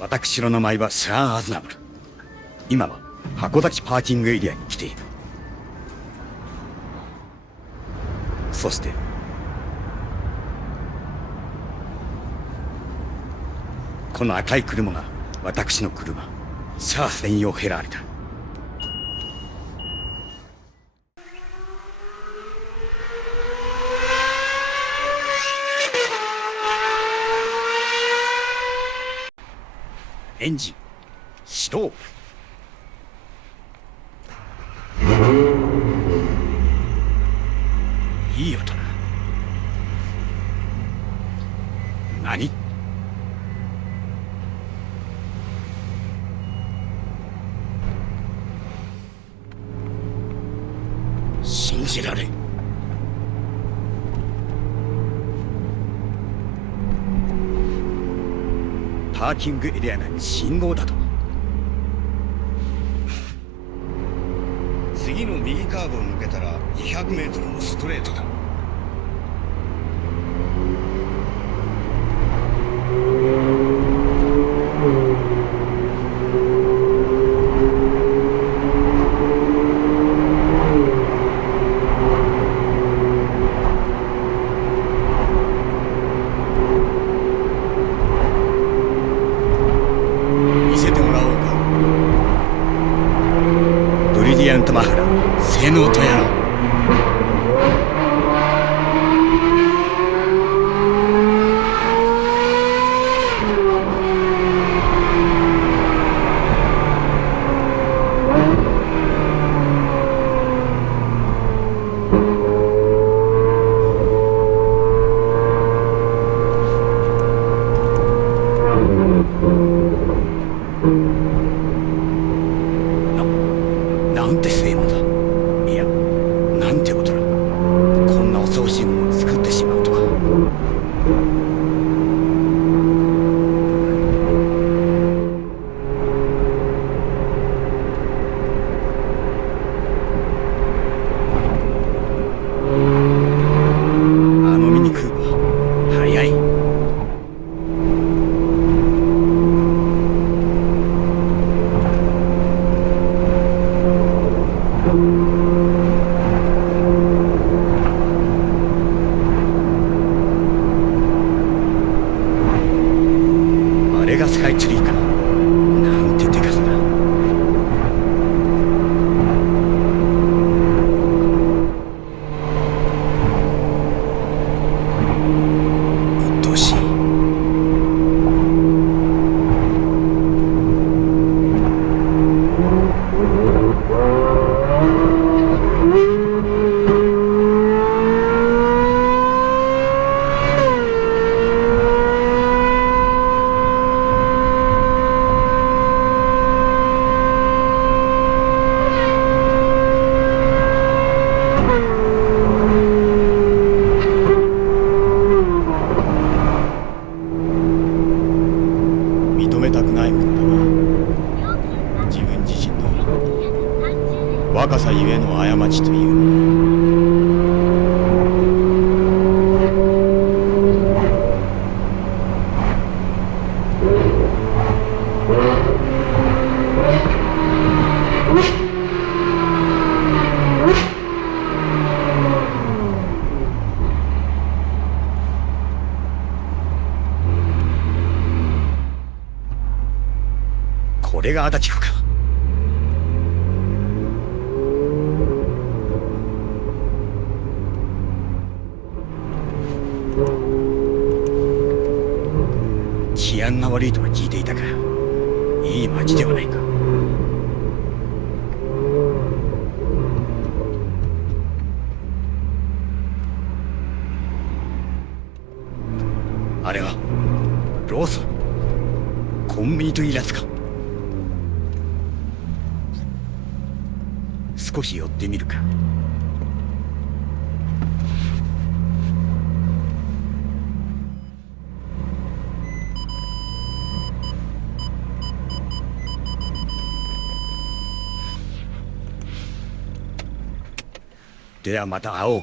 私の名前はシャア・アズナブル。今は函館パーキングエリアに来ている。そしてこの赤い車が私の車、シャア専用フェラーリだ。エンジン始動。いい音だ。何？信じられん。パーキングエリア内に信号だと。次の右カーブを抜けたら200メートルのストレートだ。見せてもらおうか。ブリリアントマフラー性能とやろう。なんて性能だ。いや、なんてことだ。こんな恐ろしいものを作ってしまうとは。あのミニクーパー、速い。あれがスカイツリーか。なんてでかさだ。鬱陶しい。認めたくないものだが、自分自身の若さゆえの過ちというもの。これが足立区か。治安が悪いとは聞いていたが、いい町ではないか。あれはローソン、コンビニといらずか。少し寄ってみるか。ではまた会おう。